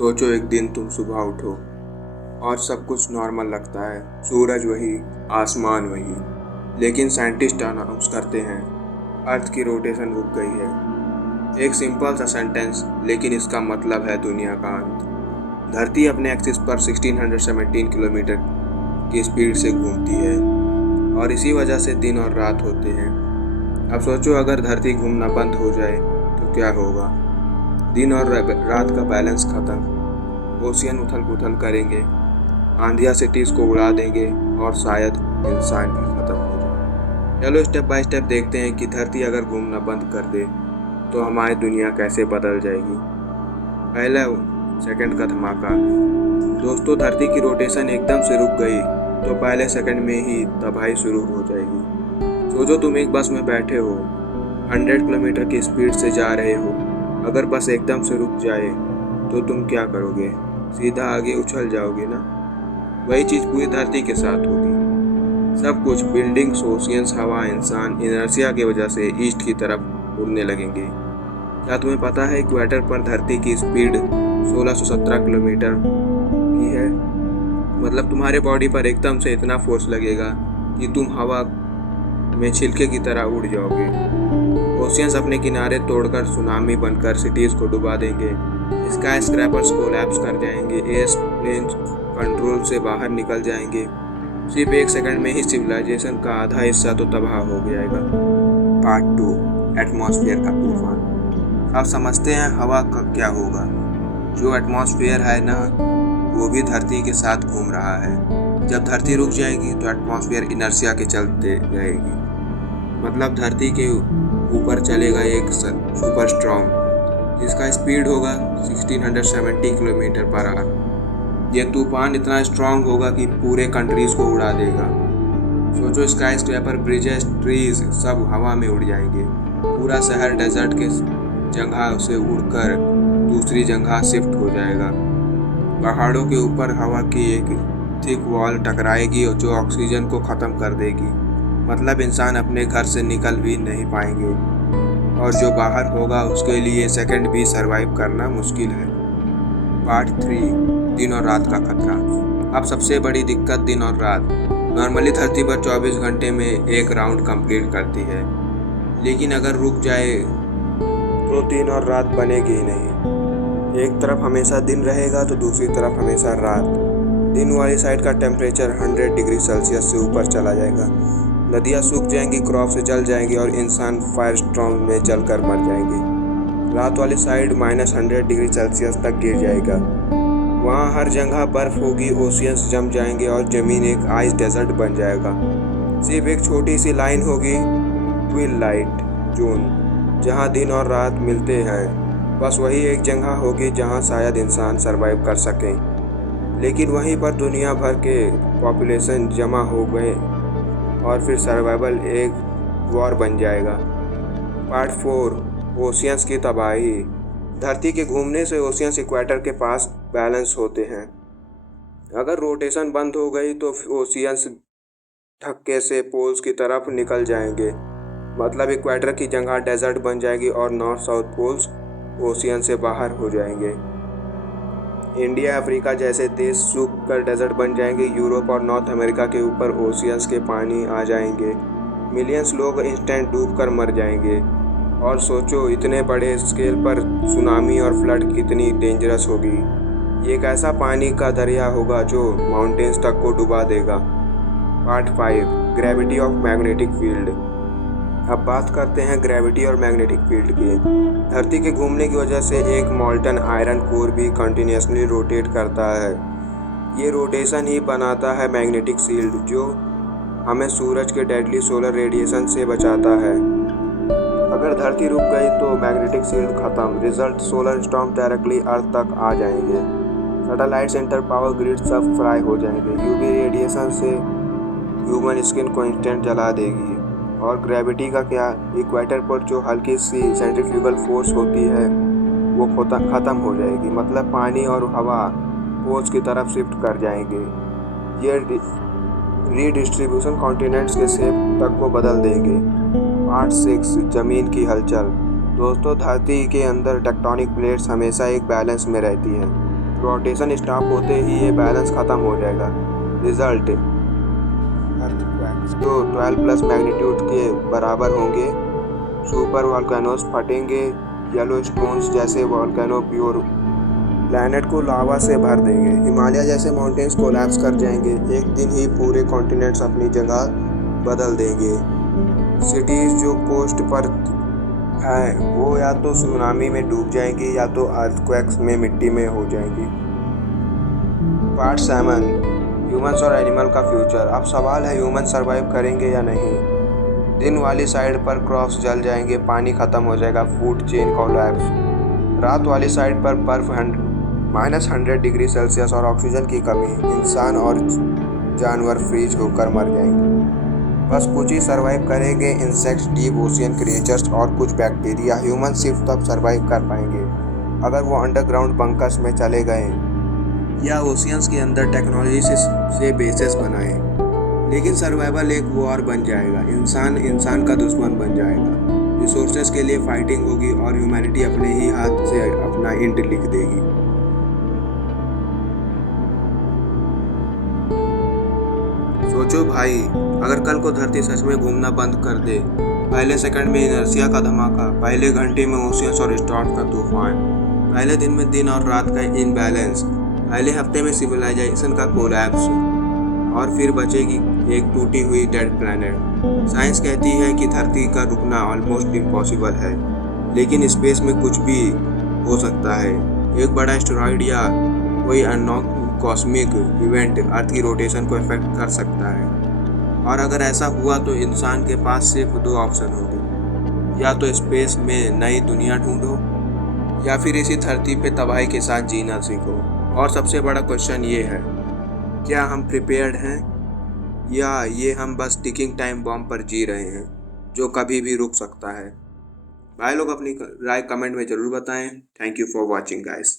सोचो एक दिन तुम सुबह उठो और सब कुछ नॉर्मल लगता है, सूरज वही, आसमान वही, लेकिन साइंटिस्ट अनाउंस करते हैं अर्थ की रोटेशन रुक गई है। एक सिंपल सा सेंटेंस, लेकिन इसका मतलब है दुनिया का अंत। धरती अपने एक्सिस पर 1617 किलोमीटर की स्पीड से घूमती है और इसी वजह से दिन और रात होते हैं। अब सोचो अगर धरती घूमना बंद हो जाए तो क्या होगा। दिन और रात का बैलेंस खत्म, ओशियन उथल पुथल करेंगे, आंधियाँ सिटीज़ को उड़ा देंगे और शायद इंसान भी खत्म हो जाए। चलो स्टेप बाय स्टेप देखते हैं कि धरती अगर घूमना बंद कर दे तो हमारी दुनिया कैसे बदल जाएगी। पहला सेकंड का धमाका। दोस्तों, धरती की रोटेशन एकदम से रुक गई तो पहले सेकंड में ही तबाही शुरू हो जाएगी। सोचो तुम एक बस में बैठे हो, 100 किलोमीटर की स्पीड से जा रहे हो। अगर बस एकदम से रुक जाए तो तुम क्या करोगे? सीधा आगे उछल जाओगे ना। वही चीज़ पूरी धरती के साथ होगी। सब कुछ, बिल्डिंग्स, ओशियंस, हवा, इंसान, इनर्शिया की वजह से ईस्ट की तरफ उड़ने लगेंगे। क्या तुम्हें पता है इक्वेटर पर धरती की स्पीड 1617 किलोमीटर की है? मतलब तुम्हारे बॉडी पर एकदम से इतना फोर्स लगेगा कि तुम हवा में छिलके की तरह उड़ जाओगे। ओशियंस अपने किनारे तोड़कर सुनामी बनकर सिटीज़ को डुबा देंगे। स्काई स्क्रैपर्स कोलैप्स कर जाएंगे, एयरप्लेन कंट्रोल से बाहर निकल जाएंगे। सिर्फ एक सेकंड में ही सिविलाइजेशन का आधा हिस्सा तो तबाह हो जाएगा। पार्ट 2, एटमॉस्फेयर का तूफान। आप समझते हैं हवा का क्या होगा? जो एटमॉस्फेयर है ना, वो भी धरती के साथ घूम रहा है। जब धरती रुक जाएगी तो एटमॉस्फेयर इनर्शिया के चलते रहेगी। मतलब धरती के ऊपर चलेगा एक सुपर स्ट्रॉन्ग जिसका स्पीड होगा 1670 किलोमीटर पर आवर। यह तूफान इतना स्ट्रॉन्ग होगा कि पूरे कंट्रीज को उड़ा देगा। सोचो स्काई स्क्रैपर, ब्रिजेस, ट्रीज सब हवा में उड़ जाएंगे। पूरा शहर डेजर्ट के जगह से उड़कर दूसरी जगह शिफ्ट हो जाएगा। पहाड़ों के ऊपर हवा की एक थिक वॉल टकराएगी जो ऑक्सीजन को ख़त्म कर देगी। मतलब इंसान अपने घर से निकल भी नहीं पाएंगे और जो बाहर होगा उसके लिए सेकंड भी सरवाइव करना मुश्किल है। पार्ट 3, दिन और रात का खतरा। अब सबसे बड़ी दिक्कत दिन और रात। नॉर्मली धरती पर 24 घंटे में एक राउंड कंप्लीट करती है, लेकिन अगर रुक जाए तो दिन और रात बनेगी ही नहीं। एक तरफ हमेशा दिन रहेगा तो दूसरी तरफ हमेशा रात। दिन वाली साइड का टेम्परेचर 100 डिग्री सेल्सियस से ऊपर चला जाएगा। नदियाँ सूख जाएंगी, क्रॉप से जल जाएंगी और इंसान फायर स्टॉर्म में जलकर मर जाएंगे। रात वाली साइड -100 डिग्री सेल्सियस तक गिर जाएगा। वहाँ हर जगह बर्फ होगी, ओशियंस जम जाएंगे और ज़मीन एक आइस डेजर्ट बन जाएगा। सिर्फ एक छोटी सी लाइन होगी, ट्विलाइट जोन, जहाँ दिन और रात मिलते हैं। बस वही एक जगह होगी जहाँ शायद इंसान सरवाइव कर सकें। लेकिन वहीं पर दुनिया भर के पॉपुलेशन जमा हो गए और फिर सर्वाइवल एक वॉर बन जाएगा। पार्ट 4, ओशियंस की तबाही। धरती के घूमने से ओशियंस इक्वेटर के पास बैलेंस होते हैं। अगर रोटेशन बंद हो गई तो ओशियंस धक्के से पोल्स की तरफ निकल जाएंगे। मतलब इक्वेटर की जगह डेजर्ट बन जाएगी और नॉर्थ साउथ पोल्स ओशियन से बाहर हो जाएंगे। इंडिया, अफ्रीका जैसे देश सूख कर डेजर्ट बन जाएंगे। यूरोप और नॉर्थ अमेरिका के ऊपर ओशियंस के पानी आ जाएंगे। मिलियंस लोग इंस्टेंट डूब कर मर जाएंगे। और सोचो इतने बड़े स्केल पर सुनामी और फ्लड कितनी डेंजरस होगी। ये एक ऐसा पानी का दरिया होगा जो माउंटेन्स तक को डुबा देगा। Part 5, gravity of magnetic field. अब बात करते हैं ग्रेविटी और मैग्नेटिक फील्ड की। धरती के घूमने की वजह से एक मॉल्टन आयरन कोर भी कंटिन्यूसली रोटेट करता है। ये रोटेशन ही बनाता है मैग्नेटिक शील्ड जो हमें सूरज के डेडली सोलर रेडिएशन से बचाता है। अगर धरती रुक गई तो मैग्नेटिक शील्ड खत्म। रिजल्ट, सोलर स्टॉर्म डायरेक्टली अर्थ तक आ जाएंगे। Satellite centre, power grid sub fry हो जाएंगे। यूवी रेडिएशन से ह्यूमन स्किन को इंस्टेंट जला देगी। और ग्रेविटी का क्या? इक्वेटर पर जो हल्की सी सेंट्रीफ्यूगल फोर्स होती है वो ख़त्म हो जाएगी। मतलब पानी और हवा पोल्स की तरफ शिफ्ट कर जाएंगे। ये रीडिस्ट्रीब्यूशन कॉन्टिनेंट्स के शेप तक को बदल देंगे। पार्ट 6, ज़मीन की हलचल। दोस्तों, धरती के अंदर टेक्टोनिक प्लेट्स हमेशा एक बैलेंस में रहती हैं। रोटेशन स्टॉप होते ही ये बैलेंस खत्म हो जाएगा। रिजल्ट तो 12 प्लस मैग्नीट्यूड के बराबर होंगे। सुपर वॉल्केनोस फटेंगे। येलो स्टोन्स जैसे वॉल्केनो प्योर प्लैनेट को लावा से भर देंगे। हिमालय जैसे माउंटेन्स कोलैप्स कर जाएंगे। एक दिन ही पूरे कॉन्टिनेंट्स अपनी जगह बदल देंगे। सिटीज जो कोस्ट पर हैं वो या तो सुनामी में डूब जाएंगी या तो अर्थक्वेक्स में मिट्टी में हो जाएंगी। पार्ट 7 ह्यूमंस और एनिमल का फ्यूचर। अब सवाल है ह्यूमन सरवाइव करेंगे या नहीं। दिन वाली साइड पर क्रॉप्स जल जाएंगे, पानी खत्म हो जाएगा, फूड चेन कोलैप्स। रात वाली साइड पर बर्फ -100 डिग्री सेल्सियस और ऑक्सीजन की कमी। इंसान और जानवर फ्रीज होकर मर जाएंगे। बस कुछ ही सरवाइव करेंगे, इंसेक्ट्स, डीप ओशियन क्रिएचर्स और कुछ बैक्टीरिया। ह्यूमन सिर्फ तब सरवाइव कर पाएंगे अगर वो अंडरग्राउंड बंकर्स में चले गए या ओशियंस के अंदर टेक्नोलॉजी से बेसेस बनाए। लेकिन सर्वाइवल एक वॉर बन जाएगा। इंसान इंसान का दुश्मन बन जाएगा। रिसोर्सेज के लिए फाइटिंग होगी और ह्यूमैनिटी अपने ही हाथ से अपना एंड लिख देगी। सोचो भाई, अगर कल को धरती सच में घूमना बंद कर दे, पहले सेकंड में इनर्शिया का धमाका, पहले घंटे में ओशियंस और स्टॉर्म का तूफान, पहले दिन में दिन और रात का इनबैलेंस, पहले हफ्ते में सिविलाइजेशन का कोलैप्स, और फिर बचेगी एक टूटी हुई डेड प्लैनेट। साइंस कहती है कि धरती का रुकना ऑलमोस्ट इम्पॉसिबल है, लेकिन स्पेस में कुछ भी हो सकता है। एक बड़ा एस्टेरॉयड या कोई अननोन कॉस्मिक इवेंट अर्थ की रोटेशन को इफेक्ट कर सकता है। और अगर ऐसा हुआ तो इंसान के पास सिर्फ 2 ऑप्शन होंगे, या तो स्पेस में नई दुनिया ढूंढो या फिर इसी धरती पे तबाही के साथ जीना सीखो। और सबसे बड़ा क्वेश्चन ये है, क्या हम प्रिपेयर्ड हैं या ये हम बस टिकिंग टाइम बॉम्ब पर जी रहे हैं जो कभी भी रुक सकता है। भाई लोग अपनी राय कमेंट में ज़रूर बताएं। Thank you for watching guys.